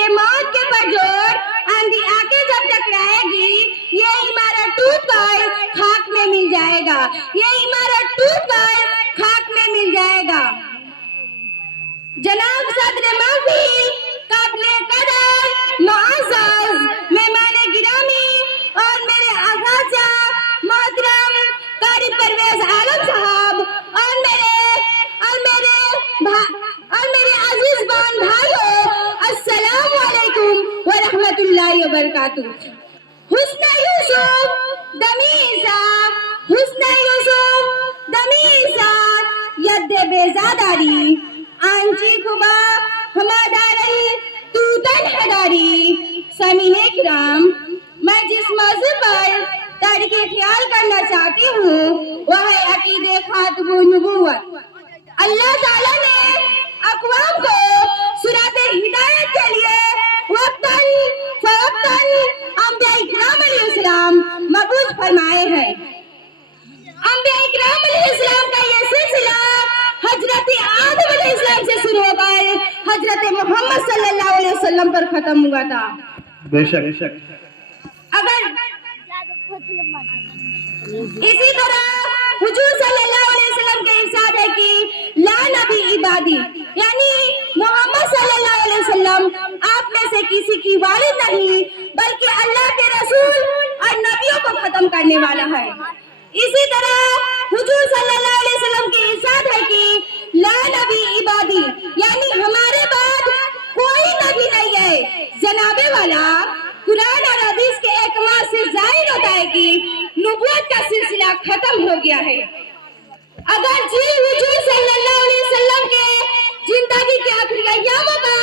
ये मौत के परजोर आंधी आके जब टकराएगी, ये इमारत टूट कर खाक में मिल जाएगा, ये इमारत टूट कर खाक में मिल जाएगा। जनाब सदर महफिल, काबिले कदर मुअज़्ज़ज़ मेहमान गिरामी और मेरे आगाज़ा मोहतरम कारी परवेज़ आलम साहब और मेरे अजीज बहन भाइयों, अस्सलामु अलैकुम व रहमतुल्लाहि व बरकातुहू। हुस्न यूसुफ दमीज़ा, हुस्न यूसुफ दमीज़ा यद्दे बेज़ादारी आंची खुबा हमादारी तू तन्हादारी। सामीने किराम, मैं जिस मौजू पर तारीख़ ख्याल करना चाहती हूँ वह है अक़ीदे खातमुन नबुव्वत। अल्लाह ताला ने अक़वाम को सिराते हिदायत के लिए वक्तन फ़वक्तन अंबिया इकराम अलैहिस्सलाम मबूस फरमाए हैं। अंबिया इकराम अलैहिस्सलाम का ये सिलसिला हजरत आदम अलैहिस्सलाम से शुरू होकर हजरत मोहम्मद सल्लल्लाहु अलैहि वसल्लम पर खत्म हुआ था। बेशक अगर इसी तरह हुजूर सल्लल्लाहु अलैहि वसल्लम के इरशाद है कि ला नबी इबादी, यानी मोहम्मद सल्लल्लाहु अलैहि वसल्लम आप में से किसी की वालिद नहीं बल्कि अल्लाह के रसूल और नबियों को खत्म करने वाला है। इसी तरह हुजूर सल्लल्लाहु अलैहि वसल्लम के इरशाद है कि ला नबी इबादी, यानी हमारे बाद कोई नबी नहीं है। जनाबे वाला कुरान और हदीस के एक माह से जाहिर होता है कि नबूवत का सिलसिला खत्म हो गया है। अगर जी हुजूर सल्लल्लाहु अलैहि वसल्लम के जिंदगी के आखिरी अय्यामों का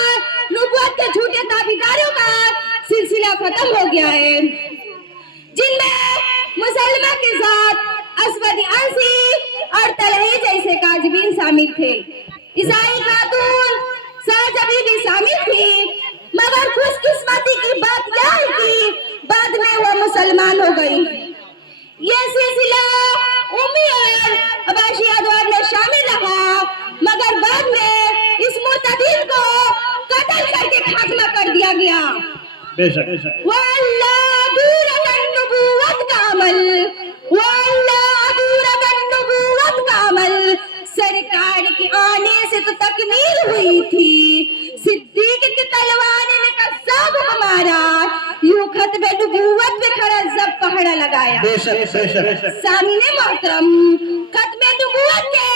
नबूवत के झूठे दावेदारों का सिलसिला खत्म हो गया है, जिनमें मुसलमा के साथ असवद अंसी और तलही जैसे काजबीन शामिल थे। ईसाई खातून साहजबी भी शामिल थी, मगर खुशकिस्मती की बात यह है कि बाद में वो मुसलमान हो गई। ये सिलसिला उम्मी और अबाशी अदवार में शामिल रहा, मगर बाद में इस मुर्तदीन को कत्ल करके खात्मा कर दिया गया। बेशक वल्लाह अदूरकन नबूवत का अमल, वल्लाह अदूरकन नबूवत का अमल सरकार के आने से तो तकमील हुई थी। सिद्दीक की तलवार ने कस्साब हमारा यूं खत्मे नबूवत पे खड़ा जब पहरा लगाया। सामीने मोहतरम, खत्मे नबूवत के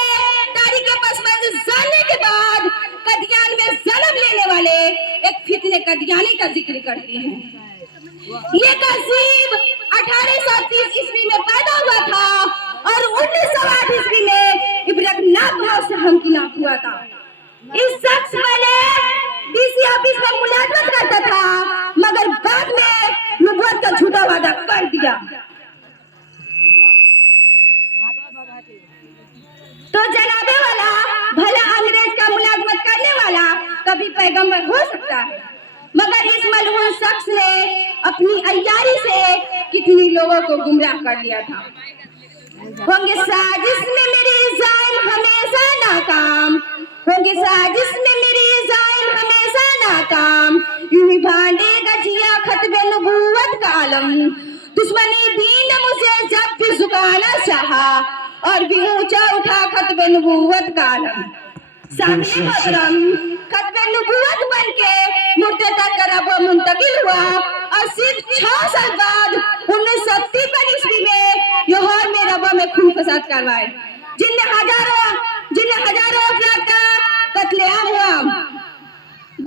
तारीख़ पसमंज़र जानने के बाद कदियान में जन्म लेने वाले एक फितने कदियानी का जिक्र करती हैं। ये तहजीब 1830 ईस्वी में पैदा हुआ था और 1908 ईस्वी में इबरतनाक मौत से हमकिनाक हुआ था। इस शख्स पहले डीसी ऑफिस में मुलाजमत करता था, मगर बाद में नबूवत का झूठा वादा कर दिया। तो जनाबे वाला भला अंग्रेज का मुलाजमत करने वाला कभी पैगंबर हो सकता है, मगर इस मलऊन शख्स ने अपनी अय्यारी से कितनी लोगों को गुमराह कर दिया था। होंगे साजिश में मेरी जालिम हमेशा नाकाम, होंगे साजिश में मेरी जालिम हमेशा नाकाम, यूं ही भांडेगा जिया खत्मे नबूवत का आलम। दुश्मनी दीन मुझे जब भी झुकाना चाहा और भी ऊंचा उठा खत्मे नबूवत का आलम। सामने मोहतरम, खत्मे नबूवत बन के मुर्दे तक रब मुंतकिल हुआ और सिर्फ 6 साल बाद 1953 ईस्वी में योहर में रबा में खून फसाद करवाए, जिनने हजारों अफराद का कत्लेआम हुआ।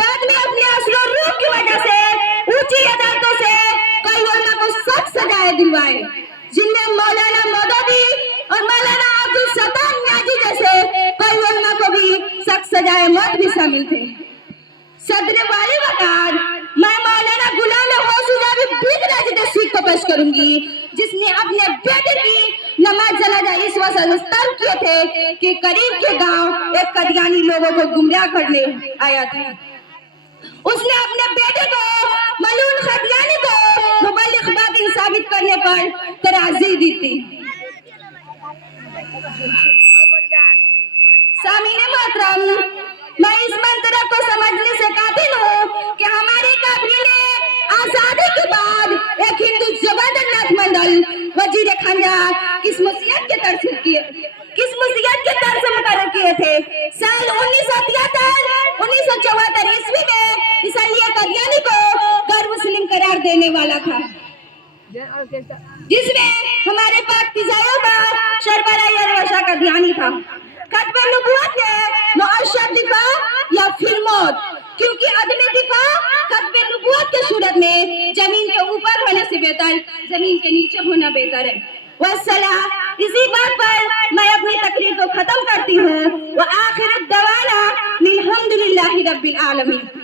बाद में अपने असलो रूह की वजह से ऊंची अदालतों से कई उलमा को सख्त सजाएं दिलवाए, जिनमें मौलाना मौदूदी और मौलाना अब्दुल सत्तार नियाज़ी जैसे कई उलमा को भी सख्त सजाए मौत भी शामिल थे। सदर वाली वकार, मैं मौलाना गुलाम गौसुजावी बिन राजिद सीख को पेश करूंगी, जिसने अपने बेटे की नमाज जनाजा इस वजह से किए थे कि करीब के गांव एक कदियानी लोगों को गुमराह करने आया था। उसने अपने बेटे को मलून कदियानी को मुबल्लिग बातिल साबित करने पर तराजी दी थी। सामीने मोहतरम, मैं इस मंतरा को समझने से काबिल हूँ कि हमारे بعد ایک ہندو جگادر ناتھ منڈل وزیر خانہ کس مسیحت کے طرز مقرر کیے تھے؟ سال 1973 عیسوی میں عیسائیہ قادیانی کو غیر مسلم قرار دینے والا تھا، جس میں ہمارے پاک فضائیوں کا سربراہ یروشا قادیانی تھا۔ ختم نبوت ہے معاشر دفاع یا پھر موت، کیونکہ عدم دفاع ختم نبوت کے صورت میں زمین کے اوپر ہونے سے بہتر زمین کے نیچے ہونا بہتر ہے۔ والسلام، اسی بات پر میں اپنی تقریر کو ختم کرتی ہوں۔ وآخر الدعوانا الحمدللہ رب العالمین۔